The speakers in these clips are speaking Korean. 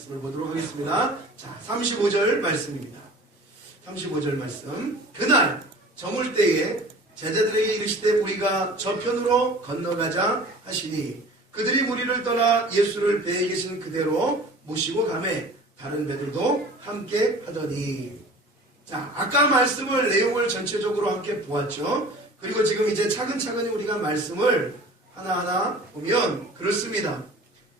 말씀을 보도록 하겠습니다. 자, 35절 말씀입니다. 35절 말씀. 그날 저물 때에 제자들에게 이르시되 우리가 저편으로 건너가자 하시니 그들이 무리를 떠나 예수를 배에 계신 그대로 모시고 가매 다른 배들도 함께 하더니. 자, 아까 말씀을 내용을 전체적으로 함께 보았죠. 그리고 지금 이제 차근차근히 우리가 말씀을 하나하나 보면 그렇습니다.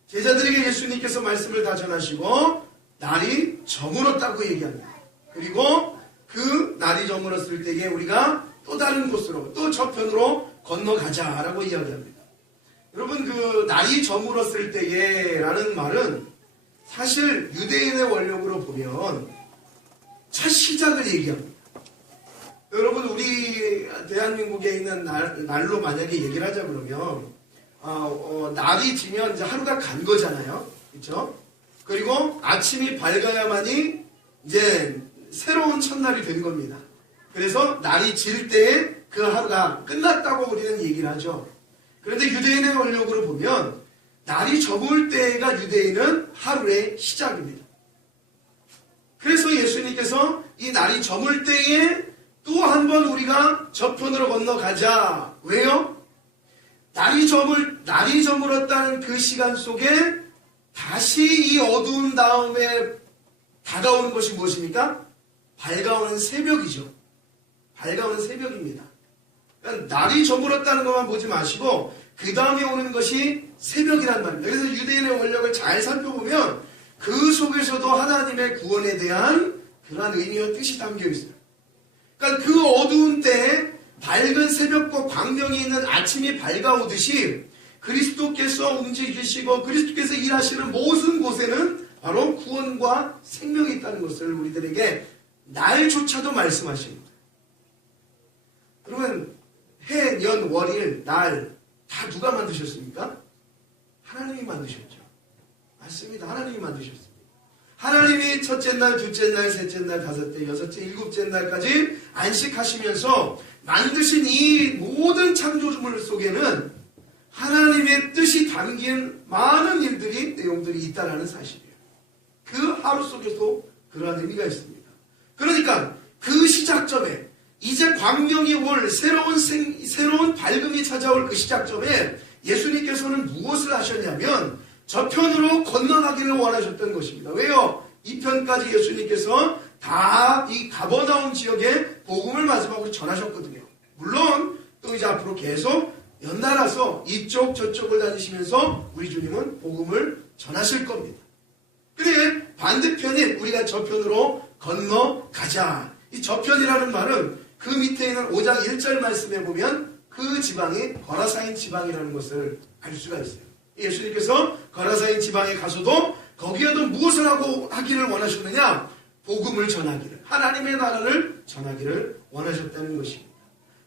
제자들에게 예수님께서 말씀을 다 전하시고 날이 저물었다고 얘기합니다. 그리고 그 날이 저물었을 때에 우리가 또 다른 곳으로 또 저편으로 건너가자라고 이야기합니다. 여러분, 그 날이 저물었을 때에 라는 말은 사실 유대인의 원력으로 보면 첫 시작을 얘기합니다. 여러분, 우리 대한민국에 있는 날로 만약에 얘기를 하자 그러면 날이 지면 이제 하루가 간 거잖아요. 그렇죠? 그리고 아침이 밝아야만이 이제 새로운 첫날이 된 겁니다. 그래서 날이 질 때에 그 하루가 끝났다고 우리는 얘기를 하죠. 그런데 유대인의 원력으로 보면 날이 저물 때가 유대인은 하루의 시작입니다. 그래서 예수님께서 이 날이 저물 때에 또 한 번 우리가 저편으로 건너가자. 왜요? 날이 저물었다는 그 시간 속에 다시 이 어두운 다음에 다가오는 것이 무엇입니까? 밝아오는 새벽이죠. 밝아오는 새벽입니다. 그러니까 날이 저물었다는 것만 보지 마시고 그 다음에 오는 것이 새벽이란 말입니다. 그래서 유대인의 원력을 잘 살펴보면 그 속에서도 하나님의 구원에 대한 그러한 의미와 뜻이 담겨 있어요. 그러니까 그 어두운 때에 밝은 새벽과 광명이 있는 아침이 밝아오듯이 그리스도께서 움직이시고 그리스도께서 일하시는 모든 곳에는 바로 구원과 생명이 있다는 것을 우리들에게 날조차도 말씀하십니다. 그러면 해, 년, 월일, 날 다 누가 만드셨습니까? 하나님이 만드셨죠. 맞습니다. 하나님이 만드셨습니다. 하나님이 첫째 날, 둘째 날, 셋째 날, 다섯째, 여섯째, 일곱째 날까지 안식하시면서 만드신 이 모든 창조주물 속에는 하나님의 뜻이 담긴 많은 일들이, 내용들이 있다는 사실이에요. 그 하루 속에도 그러한 의미가 있습니다. 그러니까 그 시작점에 이제 광명이 올 새로운 밝음이 찾아올 그 시작점에 예수님께서는 무엇을 하셨냐면 저편으로 건너가기를 원하셨던 것입니다. 왜요? 이 편까지 예수님께서 다 이 가버나움 지역에 복음을 마지막으로 전하셨거든요. 물론 또 이제 앞으로 계속 연달아서 이쪽 저쪽을 다니시면서 우리 주님은 복음을 전하실 겁니다. 근데 반대편인 우리가 저편으로 건너가자. 이 저편이라는 말은 그 밑에 있는 5장 1절 말씀에 보면 그 지방이 거라사인 지방이라는 것을 알 수가 있어요. 예수님께서 거라사인 지방에 가서도 거기에도 무엇을 하기를 원하셨느냐? 복음을 전하기를, 하나님의 나라를 전하기를 원하셨다는 것입니다.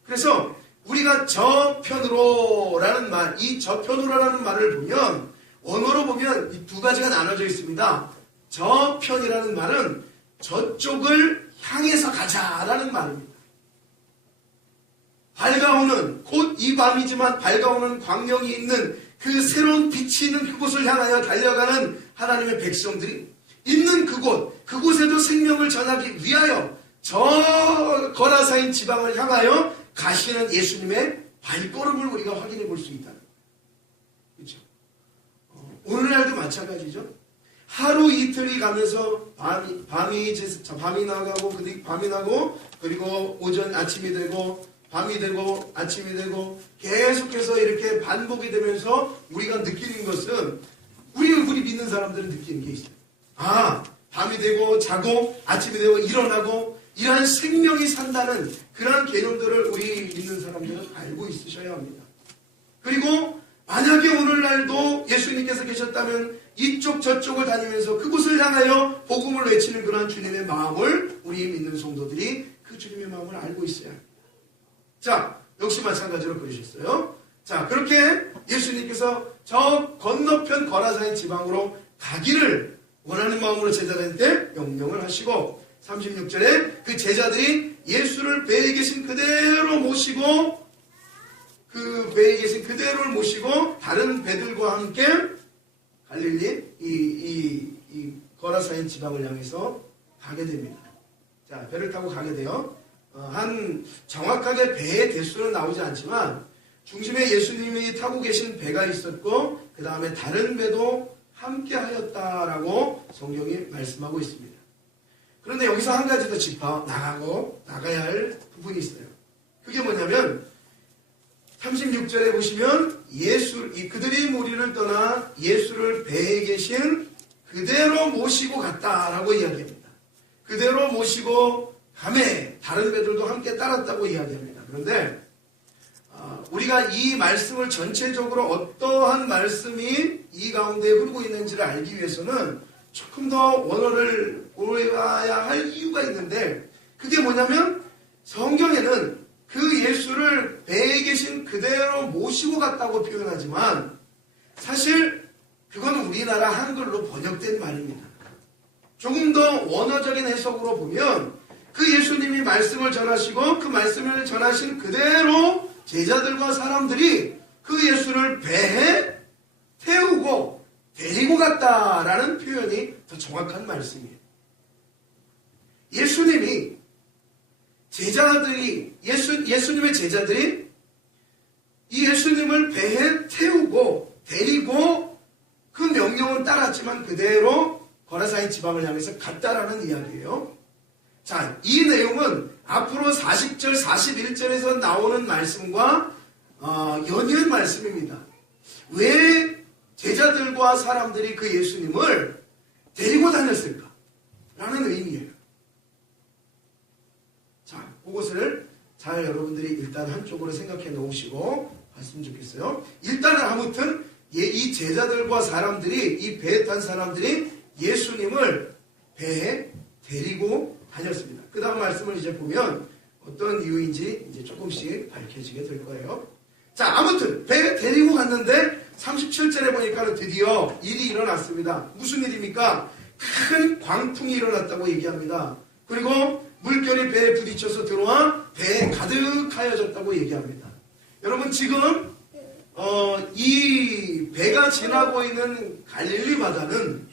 그래서 우리가 저편으로라는 말, 이 저편으로라는 말을 보면 원어로 보면 이 두 가지가 나눠져 있습니다. 저편이라는 말은 저쪽을 향해서 가자라는 말입니다. 밝아오는, 곧 이 밤이지만 밝아오는 광명이 있는 그 새로운 빛이 있는 그곳을 향하여 달려가는 하나님의 백성들이 있는 그곳에도 생명을 전하기 위하여 저 거라사인 지방을 향하여 가시는 예수님의 발걸음을 우리가 확인해 볼 수 있다. 그렇죠? 오늘날도 마찬가지죠. 하루 이틀이 가면서 밤이 나고 그리고 오전 아침이 되고 밤이 되고 아침이 되고 계속해서 이렇게 반복이 되면서 우리가 느끼는 것은 우리 믿는 사람들은 느끼는 게 있어요. 밤이 되고 자고 아침이 되고 일어나고 이러한 생명이 산다는 그런 개념들을 우리 믿는 사람들은 알고 있으셔야 합니다. 그리고 만약에 오늘날도 예수님께서 계셨다면 이쪽 저쪽을 다니면서 그곳을 향하여 복음을 외치는 그런 주님의 마음을 우리 믿는 성도들이 그 주님의 마음을 알고 있어야 합니다. 자, 역시 마찬가지로 그러셨어요. 자, 그렇게 예수님께서 저 건너편 거라사인 지방으로 가기를 원하는 마음으로 제자들한테 명령을 하시고 36절에 그 제자들이 예수를 배에 계신 그대로 모시고 그 배에 계신 그대로를 모시고 다른 배들과 함께 갈릴리 이 거라사인 지방을 향해서 가게 됩니다. 자, 배를 타고 가게 돼요. 한 정확하게 배의 대수는 나오지 않지만 중심에 예수님이 타고 계신 배가 있었고 그 다음에 다른 배도 함께 하였다라고 성경이 말씀하고 있습니다. 그런데 여기서 한 가지 더 짚어 나가야 할 부분이 있어요. 그게 뭐냐면 36절에 보시면 그들이 무리를 떠나 예수를 배에 계신 그대로 모시고 갔다라고 이야기합니다. 그대로 모시고 가매 다른 배들도 함께 따랐다고 이야기합니다. 그런데 우리가 이 말씀을 전체적으로 어떠한 말씀이 이 가운데 흐르고 있는지를 알기 위해서는 조금 더 원어를 보아야 할 이유가 있는데 그게 뭐냐면 성경에는 그 예수를 배에 계신 그대로 모시고 갔다고 표현하지만 사실 그건 우리나라 한글로 번역된 말입니다. 조금 더 원어적인 해석으로 보면 그 예수님이 말씀을 전하시고 그 말씀을 전하신 그대로 제자들과 사람들이 그 예수를 배에 태우고 데리고 갔다라는 표현이 더 정확한 말씀이에요. 예수님의 제자들이 이 예수님을 배에 태우고 데리고 그 명령은 따랐지만 그대로 거라사인 지방을 향해서 갔다라는 이야기예요. 자, 이 내용은 앞으로 40절, 41절에서 나오는 말씀과 연이은 말씀입니다. 왜 제자들과 사람들이 그 예수님을 데리고 다녔을까? 라는 의미예요. 자, 그것을 잘 여러분들이 일단 한쪽으로 생각해 놓으시고 봤으면 좋겠어요. 일단은 아무튼 이 제자들과 사람들이 이 배에 탄 사람들이 예수님을 배에 데리고 다녔습니다. 그 다음 말씀을 이제 보면 어떤 이유인지 이제 조금씩 밝혀지게 될 거예요. 자, 아무튼 배에 데리고 갔는데 37절에 보니까 드디어 일이 일어났습니다. 무슨 일입니까? 큰 광풍이 일어났다고 얘기합니다. 그리고 물결이 배에 부딪혀서 들어와 배에 가득하여졌다고 얘기합니다. 여러분 지금 이 배가 지나고 있는 갈릴리 바다는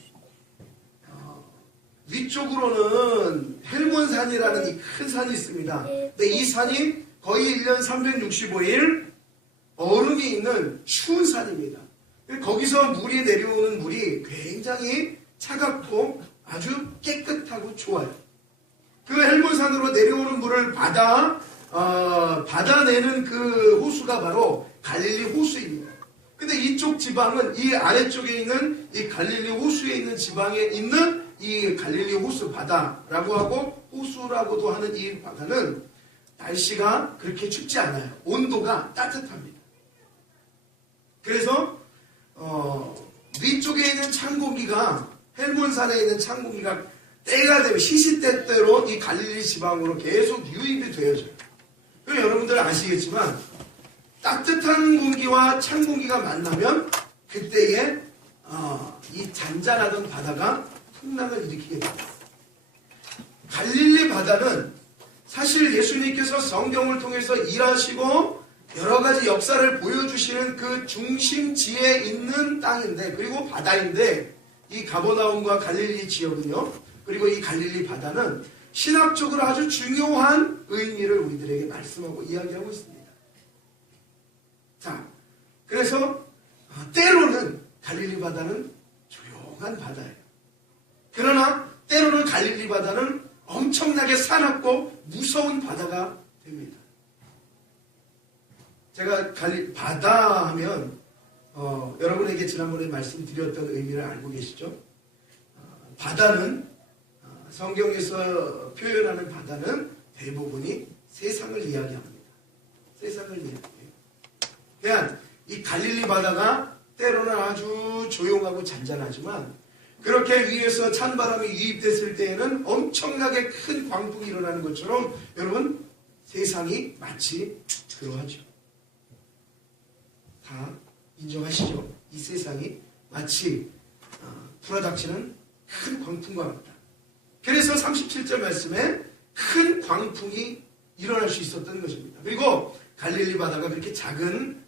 위쪽으로는 헬몬산이라는 이 큰 산이 있습니다. 근데 이 산이 거의 1년 365일 얼음이 있는 추운 산입니다. 거기서 물이 내려오는 물이 굉장히 차갑고 아주 깨끗하고 좋아요. 그 헬몬산으로 내려오는 물을 받아내는 그 호수가 바로 갈릴리 호수입니다. 근데 이쪽 지방은 이 아래쪽에 있는 이 갈릴리 호수에 있는 지방에 있는 이 갈릴리 호수 바다라고 하고 호수라고도 하는 이 바다는 날씨가 그렇게 춥지 않아요. 온도가 따뜻합니다. 그래서 위쪽에 있는 찬 공기가 헬몬산에 있는 찬 공기가 때가 되면 시시때때로 이 갈릴리 지방으로 계속 유입이 되어져요. 그럼 여러분들 아시겠지만 따뜻한 공기와 찬 공기가 만나면 그때에 이 잔잔하던 바다가 풍랑을 일으키게 됩니다. 갈릴리 바다는 사실 예수님께서 성경을 통해서 일하시고 여러 가지 역사를 보여주시는 그 중심지에 있는 땅인데 그리고 바다인데 이 가버나움과 갈릴리 지역은요. 그리고 이 갈릴리 바다는 신학적으로 아주 중요한 의미를 우리들에게 말씀하고 이야기하고 있습니다. 자, 그래서 때로는 갈릴리 바다는 조용한 바다예요. 그러나 때로는 갈릴리 바다는 엄청나게 사납고 무서운 바다가 됩니다. 제가 바다 하면 여러분에게 지난번에 말씀드렸던 의미를 알고 계시죠? 바다는 성경에서 표현하는 바다는 대부분이 세상을 이야기합니다. 세상을 이야기해요. 그냥 이 갈릴리 바다가 때로는 아주 조용하고 잔잔하지만 그렇게 위에서 찬바람이 유입됐을 때에는 엄청나게 큰 광풍이 일어나는 것처럼 여러분 세상이 마치 그러하죠. 다 인정하시죠? 이 세상이 마치 불어닥치는 큰 광풍과 같다. 그래서 37절 말씀에 큰 광풍이 일어날 수 있었던 것입니다. 그리고 갈릴리 바다가 그렇게 작은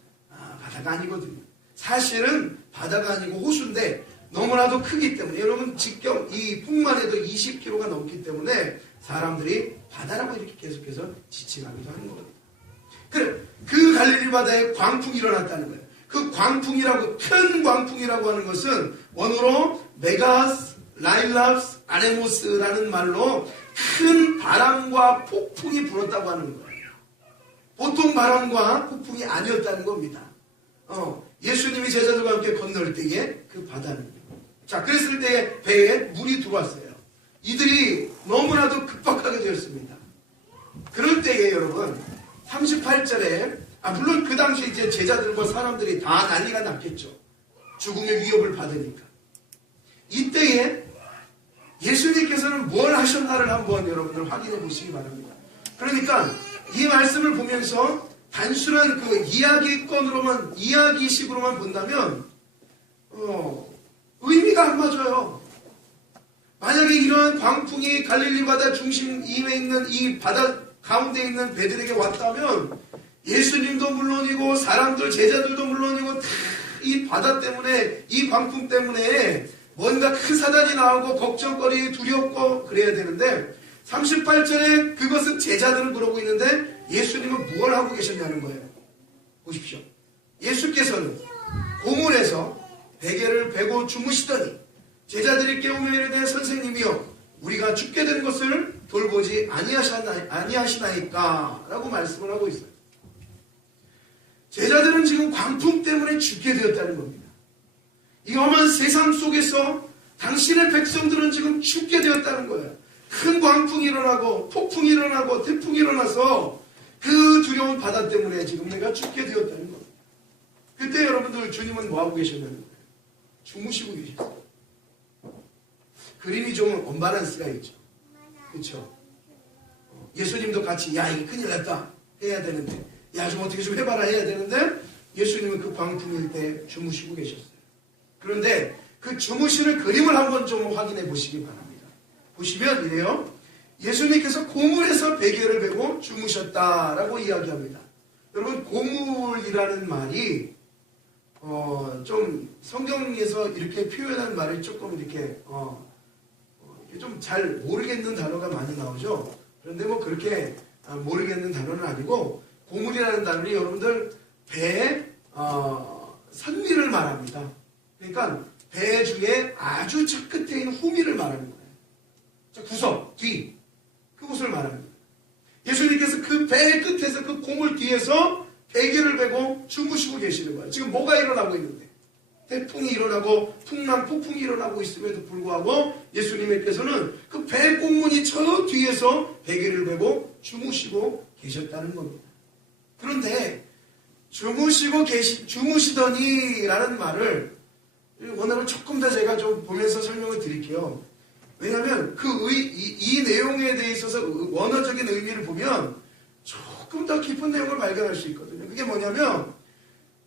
바다가 아니거든요. 사실은 바다가 아니고 호수인데 너무나도 크기 때문에 여러분 직경 이 이 폭만 해도 20km가 넘기 때문에 사람들이 바다라고 이렇게 계속해서 지칭하기도 하는 겁니다. 그 갈릴리 바다에 광풍이 일어났다는 거예요. 그 광풍이라고, 큰 광풍이라고 하는 것은 원어로 메가스, 라일랍스, 아레모스라는 말로 큰 바람과 폭풍이 불었다고 하는 거예요. 보통 바람과 폭풍이 아니었다는 겁니다. 예수님이 제자들과 함께 건널 때에 그 바다는. 자, 그랬을 때에 배에 물이 들어왔어요. 이들이 너무나도 급박하게 되었습니다. 그럴 때에 여러분, 38절에, 물론 그 당시에 이제 제자들과 사람들이 다 난리가 났겠죠. 죽음의 위협을 받으니까. 이때에 예수님께서는 뭘 하셨나를 한번 여러분들 확인해 보시기 바랍니다. 그러니까 이 말씀을 보면서 단순한 그 이야기식으로만 본다면 의미가 안 맞아요. 만약에 이러한 광풍이 갈릴리 바다 중심에 있는 이 바다 가운데 있는 배들에게 왔다면 예수님도 물론이고 사람들, 제자들도 물론이고 다 이 바다 때문에, 이 광풍 때문에 뭔가 큰 사단이 나오고 걱정거리, 두렵고 그래야 되는데 38절에 그것은 제자들은 그러고 있는데 예수님은 무엇을 하고 계셨냐는 거예요. 보십시오. 예수께서는 고물에서 베개를 베고 주무시더니 제자들이 깨우며 이르되 선생님이여 우리가 죽게 된 것을 돌보지 아니하시나이까 라고 말씀을 하고 있어요. 제자들은 지금 광풍 때문에 죽게 되었다는 겁니다. 이 험한 세상 속에서 당신의 백성들은 지금 죽게 되었다는 거예요. 큰 광풍이 일어나고 폭풍이 일어나고 태풍이 일어나서 그 두려운 바다 때문에 지금 내가 죽게 되었다는 겁니다. 그때 여러분들 주님은 뭐하고 계셨냐는 거예요. 주무시고 계셨어요. 그림이 좀 언밸런스가 있죠. 그렇죠? 예수님도 같이 야 이거 큰일 났다 해야 되는데 야 좀 어떻게 좀 해봐라 해야 되는데 예수님은 그 광풍일 때 주무시고 계셨어요. 그런데 그 주무시는 그림을 한번 좀 확인해 보시기 바랍니다. 보시면 이래요. 예수님께서 고물에서 베개를 베고 주무셨다라고 이야기합니다. 여러분 고물이라는 말이 좀 성경에서 이렇게 표현한 말이 조금 이렇게 좀 잘 모르겠는 단어가 많이 나오죠. 그런데 뭐 그렇게 모르겠는 단어는 아니고 고물이라는 단어는 여러분들 배의 선미를 말합니다. 그러니까 배 중에 아주 저 끝에 있는 후미를 말하는 거예요. 저 구석, 뒤 그곳을 말합니다. 예수님께서 그 배 끝에서 그 고물 뒤에서 베개를 베고 주무시고 계시는 거예요. 지금 뭐가 일어나고 있는데 태풍이 일어나고 풍랑 폭풍이 일어나고 있음에도 불구하고 예수님께서는 그 배 공문이 저 뒤에서 베개를 베고 주무시고 계셨다는 겁니다. 그런데 주무시더니 라는 말을 오늘은 조금 더 제가 좀 보면서 설명을 드릴게요. 왜냐하면 이 내용에 대해서 원어적인 의미를 보면 조금 더 깊은 내용을 발견할 수 있거든요. 그게 뭐냐면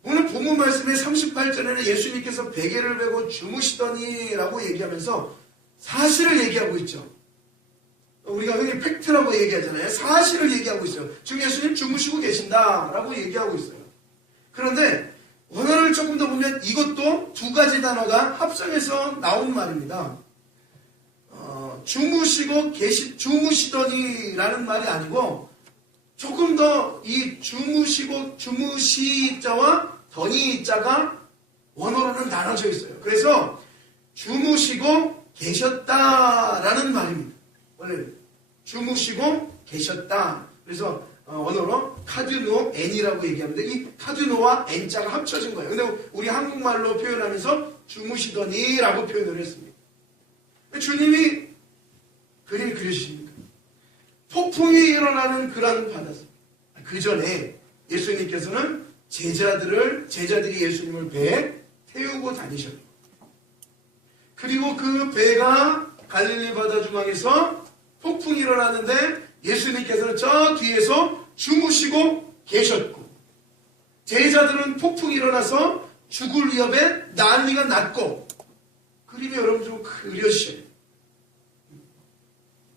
오늘 본문 말씀의 38절에는 예수님께서 베개를 베고 주무시더니 라고 얘기하면서 사실을 얘기하고 있죠. 우리가 흔히 팩트라고 얘기하잖아요. 사실을 얘기하고 있어요. 지금 예수님 주무시고 계신다라고 얘기하고 있어요. 그런데 원어를 조금 더 보면 이것도 두 가지 단어가 합성해서 나온 말입니다. 주무시더니라는 말이 아니고 조금 더 이 주무시자와 더니자가 원어로는 나눠져 있어요. 그래서 주무시고 계셨다라는 말입니다. 원래 주무시고 계셨다. 그래서 원어로 카드노 N이라고 얘기하는데 이 카드노와 N자가 합쳐진 거예요. 근데 우리 한국말로 표현하면서 주무시더니라고 표현을 했습니다. 주님이 그림 그려주십니까? 폭풍이 일어나는 그런 바다에서 그 전에 예수님께서는 제자들이 예수님을 배에 태우고 다니셨고 그리고 그 배가 갈릴리 바다 중앙에서 폭풍이 일어나는데 예수님께서는 저 뒤에서 주무시고 계셨고 제자들은 폭풍이 일어나서 죽을 위협에 난리가 났고 그림이 여러분 좀 그려주셔요.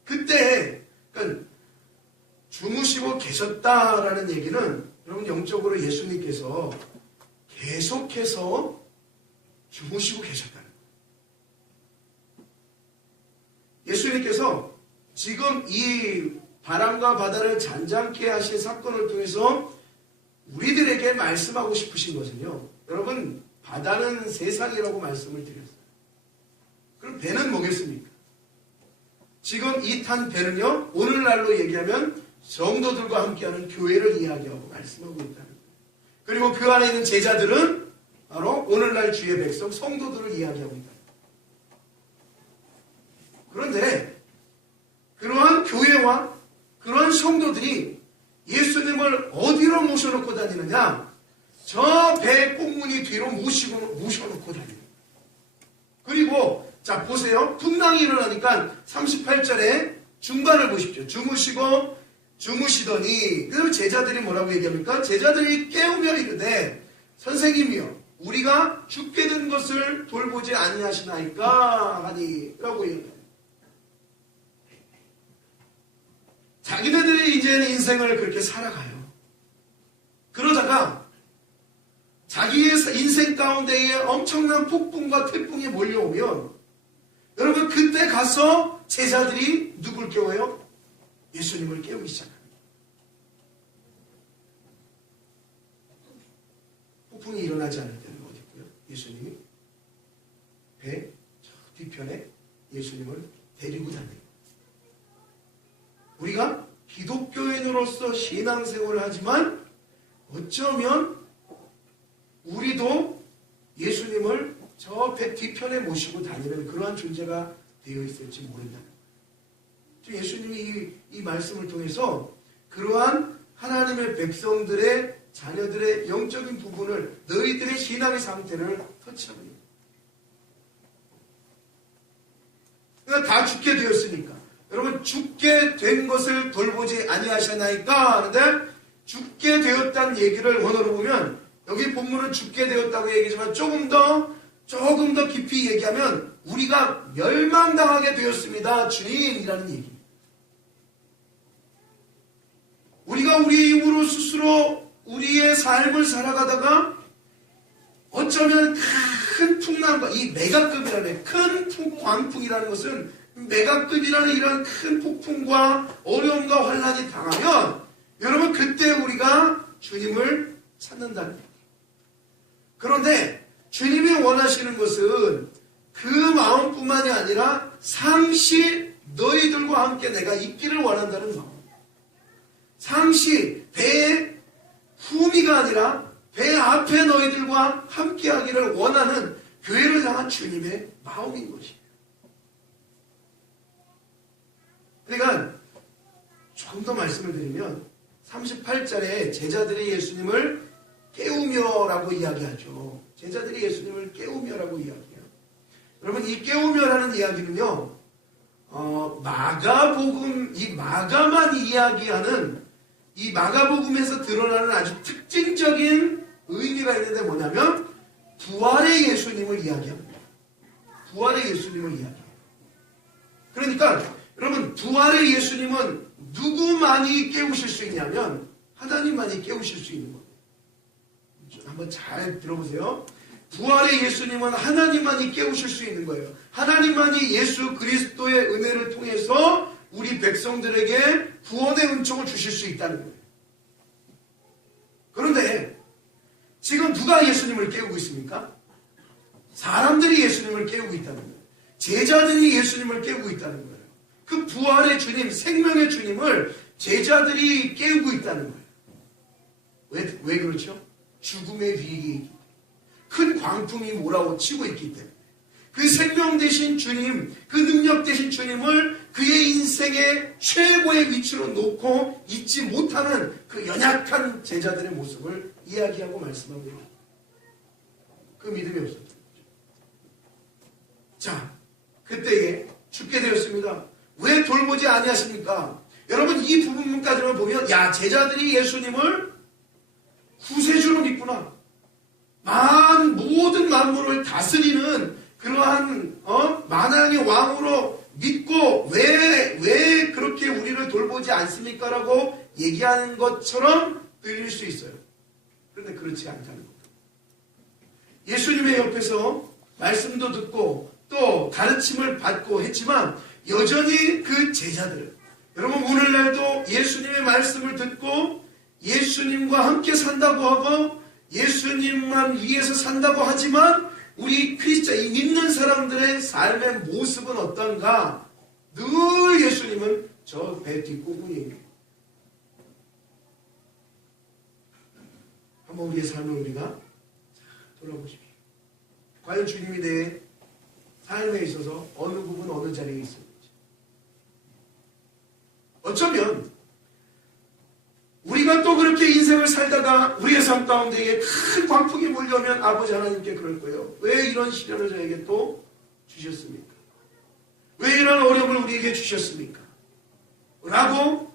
그때 그러니까 주무시고 계셨다라는 얘기는 여러분 영적으로 예수님께서 계속해서 주무시고 계셨다는 거예요. 예수님께서 지금 이 바람과 바다를 잔잔케 하신 사건을 통해서 우리들에게 말씀하고 싶으신 것은요. 여러분, 바다는 세상이라고 말씀을 드렸어요. 그럼 배는 뭐겠습니까? 지금 이 탄 배는요, 오늘날로 얘기하면 성도들과 함께하는 교회를 이야기하고 말씀하고 있다는 거예요. 그리고 그 안에 있는 제자들은 바로 오늘날 주의 백성, 성도들을 이야기하고 있다. 그런데 그러한 교회와 그러한 성도들이 예수님을 어디로 모셔놓고 다니느냐? 저 배 꽁무니 뒤로 모셔놓고 다니는. 그리고 자 보세요. 풍랑이 일어나니까 38절에 중반을 보십시오. 주무시더니 그 제자들이 뭐라고 얘기합니까? 제자들이 깨우며 이르되 선생님이여 우리가 죽게 된 것을 돌보지 아니하시나이까 하니 라고 얘기합니다. 자기네들이 이제는 인생을 그렇게 살아가요. 그러다가 자기의 인생 가운데에 엄청난 폭풍과 태풍이 몰려오면 여러분 그때 가서 제자들이 누굴 깨워요? 예수님을 깨우기 시작합니다. 폭풍이 일어나지 않을 때는 어디 있고요? 예수님이 배 뒤편에 예수님을 데리고 다녀요. 우리가 기독교인으로서 신앙생활을 하지만 어쩌면 우리도 예수님을 저 배 뒤편에 모시고 다니는 그러한 존재가 되어 있을지 모른다. 예수님이 이 말씀을 통해서 그러한 하나님의 백성들의 자녀들의 영적인 부분을 너희들의 신앙의 상태를 터치합니다. 그러니까 다 죽게 되었으니까 여러분 죽게 된 것을 돌보지 아니하셨나이까 하는데 죽게 되었다는 얘기를 원어로 보면 여기 본문은 죽게 되었다고 얘기하지만 조금 더 깊이 얘기하면 우리가 멸망당하게 되었습니다. 주님이라는 얘기입니다. 우리가 우리 힘으로 스스로 우리의 삶을 살아가다가 어쩌면 큰 풍랑과 이 메가급이라는 큰 광풍이라는 것은 메가급이라는 이런 큰 폭풍과 어려움과 환란이 당하면 여러분 그때 우리가 주님을 찾는다는 거예요. 그런데 주님이 원하시는 것은 그 마음뿐만이 아니라 상시 너희들과 함께 내가 있기를 원한다는 마음. 상시 배의 후미가 아니라 배 앞에 너희들과 함께하기를 원하는 교회를 향한 주님의 마음인 것이에요. 그러니까 조금 더 말씀을 드리면 38절에 제자들이 예수님을 깨우며라고 이야기하죠. 제자들이 예수님을 깨우며라고 이야기해요. 여러분 이 깨우며라는 이야기는요. 마가복음 이 마가만 이야기하는 이 마가복음에서 드러나는 아주 특징적인 의미가 있는데 뭐냐면 부활의 예수님을 이야기합니다. 부활의 예수님을 이야기해요. 그러니까 여러분 부활의 예수님은 누구만이 깨우실 수 있냐면 하나님만이 깨우실 수 있는 겁니다. 한번 잘 들어보세요. 부활의 예수님은 하나님만이 깨우실 수 있는 거예요. 하나님만이 예수 그리스도의 은혜를 통해서 우리 백성들에게 구원의 은총을 주실 수 있다는 거예요. 그런데 지금 누가 예수님을 깨우고 있습니까? 사람들이 예수님을 깨우고 있다는 거예요. 제자들이 예수님을 깨우고 있다는 거예요. 그 부활의 주님, 생명의 주님을 제자들이 깨우고 있다는 거예요. 왜 그렇죠? 죽음의 위기, 큰 광풍이 몰아치고 있기 때문에 그 생명 되신 주님, 그 능력 되신 주님을 그의 인생의 최고의 위치로 놓고 잊지 못하는 그 연약한 제자들의 모습을 이야기하고 말씀하고 있습니다. 그 믿음이 없었던 거죠. 자, 그때에 죽게 되었습니다. 왜 돌보지 아니하십니까? 여러분 이 부분까지만 보면 야 제자들이 예수님을 구세주로 믿구나. 모든 만물을 다스리는 그러한 만왕의 왕으로 믿고 왜 그렇게 우리를 돌보지 않습니까? 라고 얘기하는 것처럼 들릴 수 있어요. 그런데 그렇지 않다는 겁니다. 예수님의 옆에서 말씀도 듣고 또 가르침을 받고 했지만 여전히 그 제자들, 여러분 오늘날도 예수님의 말씀을 듣고 예수님과 함께 산다고 하고 예수님만 위해서 산다고 하지만 우리 크리스찬, 이 믿는 사람들의 삶의 모습은 어떤가? 늘 예수님은 저 배 뒷부분이에요. 한번 우리의 삶을 우리가 돌아보십시오. 과연 주님이 내 삶에 있어서 어느 부분 어느 자리에 있었는지. 어쩌면 우리가 또 그렇게 인생을 살다가 우리의 삶 가운데에 큰 광풍이 몰려오면 아버지 하나님께 그럴 거예요. 왜 이런 시련을 저에게 또 주셨습니까? 왜 이런 어려움을 우리에게 주셨습니까? 라고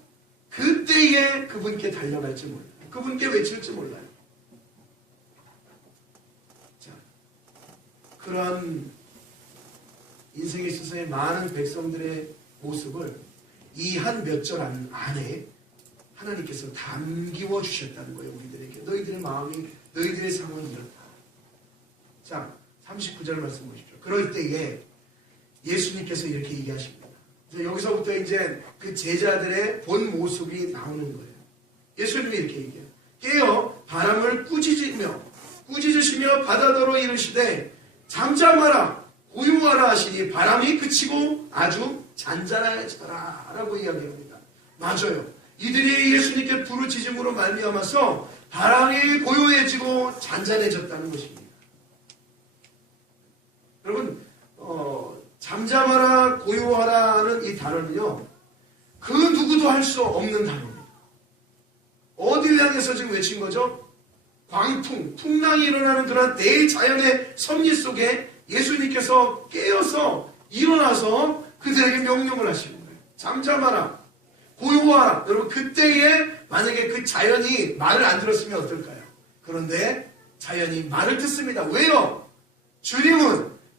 그때에 그분께 달려갈지 몰라요. 그분께 외칠지 몰라요. 자, 그러한 인생에 있어서의 많은 백성들의 모습을 이 한 몇 절 안에 하나님께서 담기워 주셨다는 거예요. 우리들에게. 너희들의 마음이, 너희들의 상황이 이렇다. 자, 39절 말씀 보십시오. 그럴 때에 예수님께서 이렇게 얘기하십니다. 여기서부터 이제 그 제자들의 본 모습이 나오는 거예요. 예수님이 이렇게 얘기해요. 깨어 바람을 꾸짖으시며 바다더러 이르시되 잠잠하라 고요하라 하시니 바람이 그치고 아주 잔잔해져라 라고 이야기합니다. 맞아요. 이들이 예수님께 부르짖음으로 말미암아서 바람이 고요해지고 잔잔해졌다는 것입니다. 여러분 잠잠하라 고요하라는 이 단어는요 그 누구도 할 수 없는 단어입니다. 어디를 향해서 지금 외친 거죠? 광풍, 풍랑이 일어나는 그런 대자연의 섭리 속에 예수님께서 깨어서 일어나서 그들에게 명령을 하시는 거예요. 잠잠하라 고요하라. 여러분 그때에 만약에 그 자연이 말을 안 들었으면 어떨까요? 그런데 자연이 말을 듣습니다. 왜요?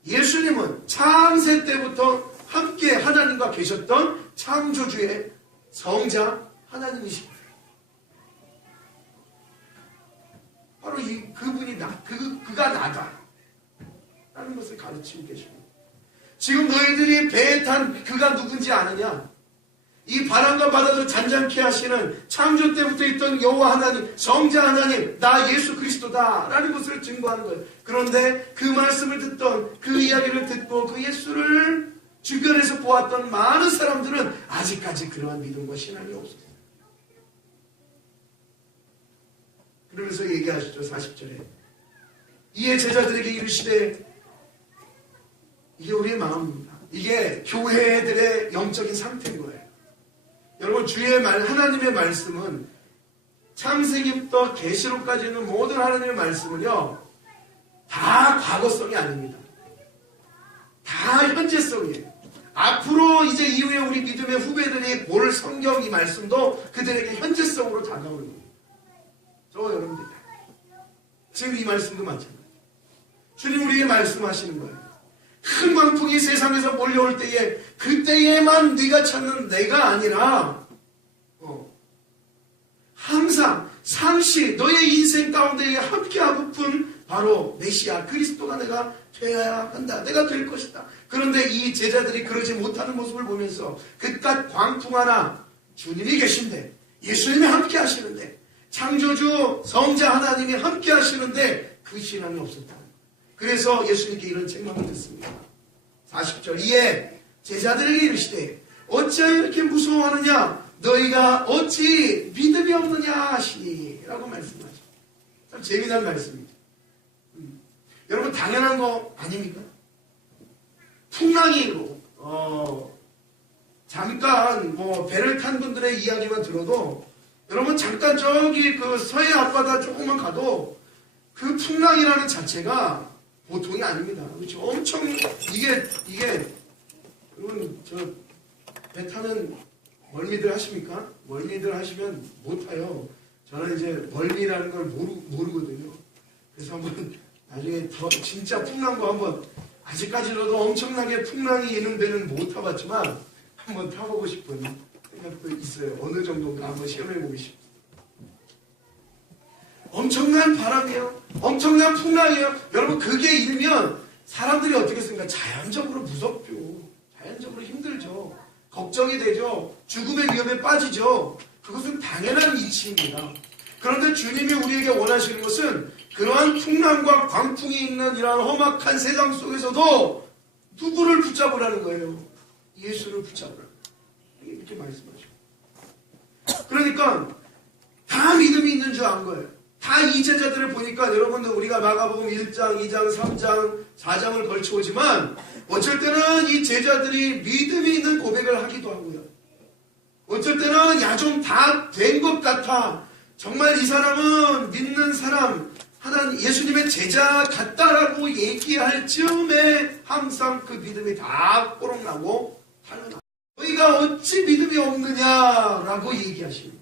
예수님은 창세 때부터 함께 하나님과 계셨던 창조주의 성자 하나님이십니다. 바로 그분이 그가 나다 라는 것을 가르치고 계십니다. 지금 너희들이 배에 탄 그가 누군지 아느냐? 이 바람과 바다도 잔잔케 하시는 창조 때부터 있던 여호와 하나님, 성자 하나님, 나 예수 그리스도다 라는 것을 증거하는 거예요. 그런데 그 말씀을 듣던, 그 이야기를 듣고 그 예수를 주변에서 보았던 많은 사람들은 아직까지 그러한 믿음과 신앙이 없었어요. 그러면서 얘기하시죠. 40절에 이에 제자들에게 이르시되, 이게 우리의 마음입니다. 이게 교회들의 영적인 상태인 거예요. 여러분 주의 하나님의 말씀은 창세기부터 계시록까지 있는 모든 하나님의 말씀은요 다 과거성이 아닙니다. 다 현재성이에요. 앞으로 이제 이후에 우리 믿음의 후배들이 볼 성경 이 말씀도 그들에게 현재성으로 다가오는 거예요. 저 여러분들 지금 이 말씀도 마찬가지예요. 주님 우리에게 말씀하시는 거예요. 큰 광풍이 세상에서 몰려올 때에 그때에만 네가 찾는 내가 아니라 항상 상시 너의 인생 가운데 함께하고픈 바로 메시아 그리스도가 내가 되어야 한다. 내가 될 것이다. 그런데 이 제자들이 그러지 못하는 모습을 보면서 그깟 광풍 하나 주님이 계신데 예수님이 함께 하시는데 창조주 성자 하나님이 함께 하시는데 그 신앙이 없었다. 그래서 예수님께 이런 책망을 듣습니다. 40절 이에 제자들에게 이르시되 어찌하여 이렇게 무서워하느냐 너희가 어찌 믿음이 없느냐 하시니 라고 말씀하죠. 참 재미난 말씀입니다. 여러분 당연한 거 아닙니까? 풍랑이로 잠깐 배를 탄 분들의 이야기만 들어도 여러분 잠깐 저기 그 서해 앞바다 조금만 가도 그 풍랑이라는 자체가 보통이 아닙니다. 그렇죠? 엄청 이게 여러분 저 배 타는 멀미들 하십니까? 멀미들 하시면 못 타요. 저는 이제 멀미라는 걸 모르거든요. 그래서 한번 나중에 더 진짜 풍랑과 한번 아직까지라도 엄청나게 풍랑이 있는 배는 못 타봤지만 한번 타보고 싶은 생각도 있어요. 어느 정도인가 한번 시험해보고 싶어요. 엄청난 바람이에요. 엄청난 풍랑이에요. 여러분 그게 일면 사람들이 어떻게 생각해? 자연적으로 무섭죠. 자연적으로 힘들죠. 걱정이 되죠. 죽음의 위험에 빠지죠. 그것은 당연한 이치입니다. 그런데 주님이 우리에게 원하시는 것은 그러한 풍랑과 광풍이 있는 이러한 험악한 세상 속에서도 누구를 붙잡으라는 거예요? 예수를 붙잡으라는 거예요. 이렇게 말씀하시고. 그러니까 다 믿음이 있는 줄 안 거예요. 다 이 제자들을 보니까 여러분들 우리가 마가복음 1장, 2장, 3장, 4장을 걸쳐오지만 어쩔 때는 이 제자들이 믿음이 있는 고백을 하기도 하고요. 어쩔 때는 야 좀 다 된 것 같아. 정말 이 사람은 믿는 사람, 하나님 예수님의 제자 같다라고 얘기할 즈음에 항상 그 믿음이 다 꼬록나고 탈려나. 너희가 어찌 믿음이 없느냐라고 얘기하십니다.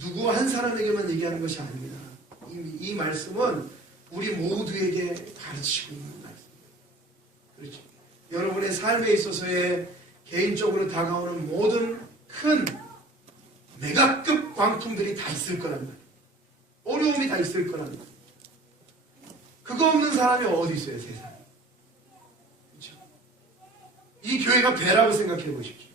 누구 한 사람에게만 얘기하는 것이 아닙니다. 이 말씀은 우리 모두에게 가르치고 있는 말씀입니다. 그렇죠. 여러분의 삶에 있어서의 개인적으로 다가오는 모든 큰 메가급 광풍들이 다 있을 거란 말이에요. 어려움이 다 있을 거란 말이에요. 그거 없는 사람이 어디 있어요, 세상에. 그렇죠. 이 교회가 배라고 생각해 보십시오.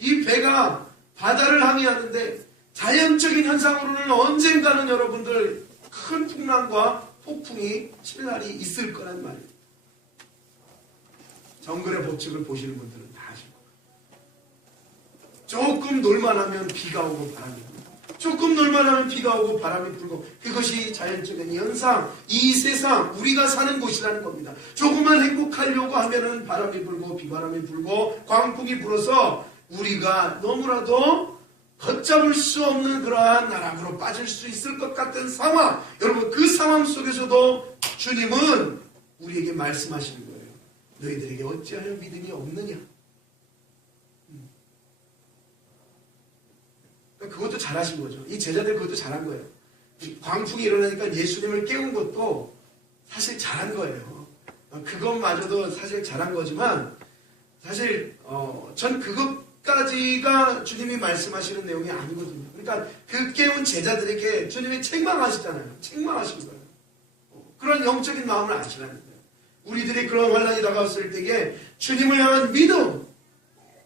이 배가 바다를 항해하는데 자연적인 현상으로는 언젠가는 여러분들 큰 풍랑과 폭풍이 칠 날이 있을 거란 말이에요. 정글의 법칙을 보시는 분들은 다 아시고, 조금 놀만하면 비가 오고 바람이 불고, 조금 놀만하면 비가 오고 바람이 불고, 그것이 자연적인 현상, 이 세상 우리가 사는 곳이라는 겁니다. 조금만 행복하려고 하면은 바람이 불고 비바람이 불고 광풍이 불어서 우리가 너무나도 걷잡을 수 없는 그러한 나락으로 빠질 수 있을 것 같은 상황. 여러분 그 상황 속에서도 주님은 우리에게 말씀하시는 거예요. 너희들에게 어찌하여 믿음이 없느냐. 그것도 잘하신 거죠. 이 제자들 그것도 잘한 거예요. 광풍이 일어나니까 예수님을 깨운 것도 사실 잘한 거예요. 그것마저도 사실 잘한 거지만 사실 전 그것까지가 주님이 말씀하시는 내용이 아니거든요. 그러니까 그 깨운 제자들에게 주님이 책망하시잖아요. 책망하신 거예요. 그런 영적인 마음을 아시라는 거예요. 우리들이 그런 환난이 다가왔을 때에 주님을 향한 믿음,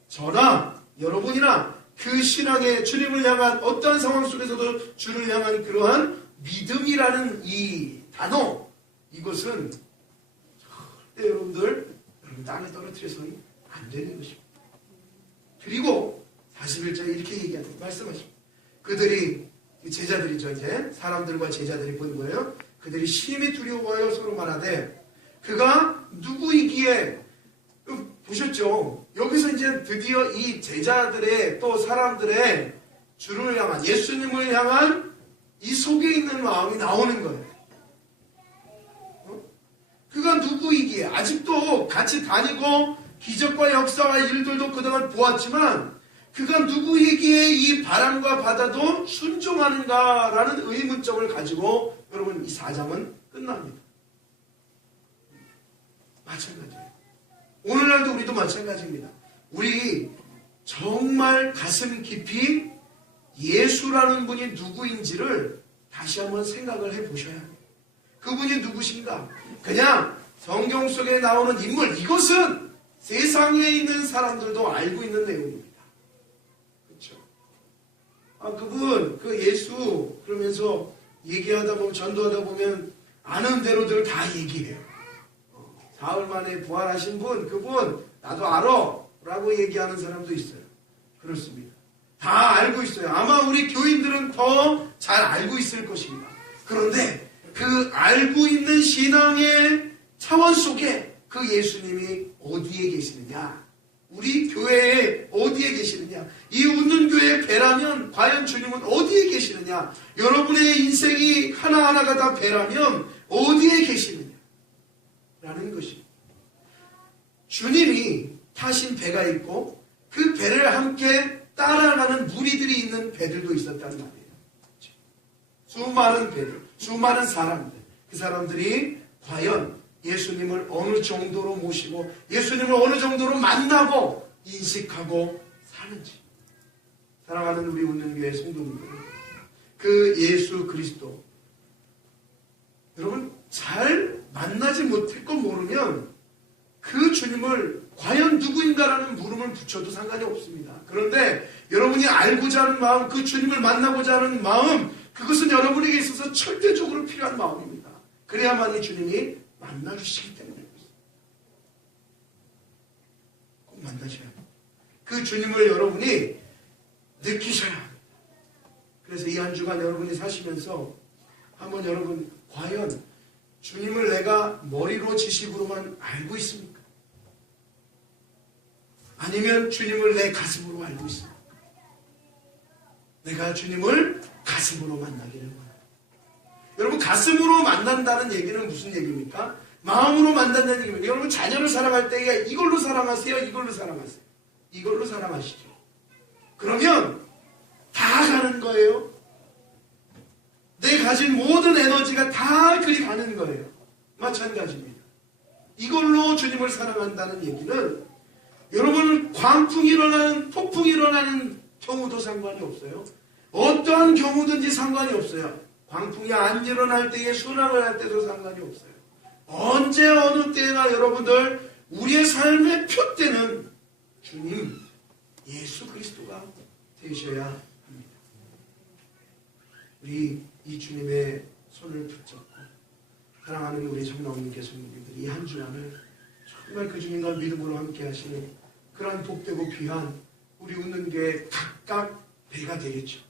저나 여러분이나 그 신앙의 주님을 향한 어떠한 상황 속에서도 주를 향한 그러한 믿음이라는 이 단어, 이것은 절대 여러분 땅에 떨어뜨려서는 안 되는 것입니다. 그리고 41절에 이렇게 얘기하는 말씀하십니다. 그들이 제자들이죠. 이제 사람들과 제자들이 본 거예요. 그들이 심히 두려워하여 서로 말하되 그가 누구이기에, 보셨죠? 여기서 이제 드디어 이 제자들의 또 사람들의 주를 향한, 예수님을 향한 이 속에 있는 마음이 나오는 거예요. 그가 누구이기에, 아직도 같이 다니고 기적과 역사와 일들도 그동안 보았지만 그가 누구이기에 이 바람과 바다도 순종하는가라는 의문점을 가지고 여러분 이 4장은 끝납니다. 마찬가지예요. 오늘날도 우리도 마찬가지입니다. 우리 정말 가슴 깊이 예수라는 분이 누구인지를 다시 한번 생각을 해보셔야 합니다. 그분이 누구신가? 그냥 성경 속에 나오는 인물, 이것은 세상에 있는 사람들도 알고 있는 내용입니다. 그렇죠? 그분, 그 예수 그러면서 얘기하다 보면, 전도하다 보면 아는 대로들 다 얘기해요. 사흘 만에 부활하신 분, 그분 나도 알아 라고 얘기하는 사람도 있어요. 그렇습니다. 다 알고 있어요. 아마 우리 교인들은 더 잘 알고 있을 것입니다. 그런데 그 알고 있는 신앙의 차원 속에 그 예수님이 어디에 계시느냐, 우리 교회에 어디에 계시느냐, 이 웃는 교회의 배라면 과연 주님은 어디에 계시느냐, 여러분의 인생이 하나하나가 다 배라면 어디에 계시느냐 라는 것입니다. 주님이 타신 배가 있고 그 배를 함께 따라가는 무리들이 있는 배들도 있었단 말이에요. 수많은 배들, 수많은 사람들, 그 사람들이 과연 예수님을 어느 정도로 모시고 예수님을 어느 정도로 만나고 인식하고 사는지. 사랑하는 우리 웃는 교회 성도님들, 그 예수 그리스도, 여러분 잘 만나지 못할 건 모르면 그 주님을 과연 누구인가라는 물음을 붙여도 상관이 없습니다. 그런데 여러분이 알고자 하는 마음, 그 주님을 만나고자 하는 마음, 그것은 여러분에게 있어서 절대적으로 필요한 마음입니다. 그래야만 이 주님이 만나주시기 때문에 꼭 만나셔야 합니다. 그 주님을 여러분이 느끼셔야 합니다. 그래서 이 한 주간 여러분이 사시면서 한번 여러분 과연 주님을 내가 머리로 지식으로만 알고 있습니까? 아니면 주님을 내 가슴으로 알고 있습니까? 내가 주님을 가슴으로 만나기를 원합니다. 여러분 가슴으로 만난다는 얘기는 무슨 얘기입니까? 마음으로 만난다는 얘기입니다. 여러분 자녀를 사랑할 때 이걸로 사랑하세요? 이걸로 사랑하세요? 이걸로 사랑하시죠. 그러면 다 가는 거예요. 내 가진 모든 에너지가 다 그리 가는 거예요. 마찬가지입니다. 이걸로 주님을 사랑한다는 얘기는 여러분 광풍이 일어나는 폭풍이 일어나는 경우도 상관이 없어요. 어떠한 경우든지 상관이 없어요. 광풍이 안 일어날 때에 순항을 할 때도 상관이 없어요. 언제 어느 때나 여러분들 우리의 삶의 표대는 주님 예수 그리스도가 되셔야 합니다. 우리 이 주님의 손을 붙잡고 사랑하는 우리 정나오님께 성도님들이 이 한 주간을 정말 그 주님과 믿음으로 함께 하시는 그러한 복되고 귀한 우리 웃는 교회 각각 배가 되겠죠.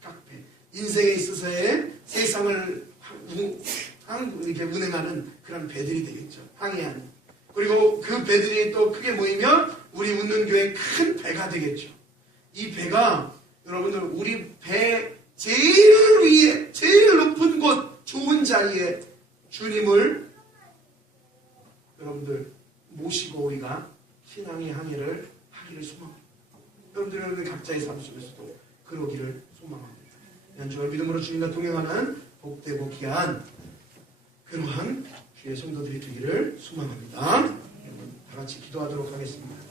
각각 배. 인생에 있어서의 세상을 이렇게 운행하는 그런 배들이 되겠죠. 항해하는. 그리고 그 배들이 또 크게 모이면 우리 웃는 교회 큰 배가 되겠죠. 이 배가 여러분들 우리 배 제일 위에 제일 높은 곳 좋은 자리에 주님을 여러분들 모시고 우리가 신앙의 항해를 하기를 소망합니다. 여러분들 각자의 삶 속에서도 그러기를 소망합니다. 연주와 믿음으로 주님과 동행하는 복되고 귀한 그러한 주의 성도들이 되기를 소망합니다. 다 같이 기도하도록 하겠습니다.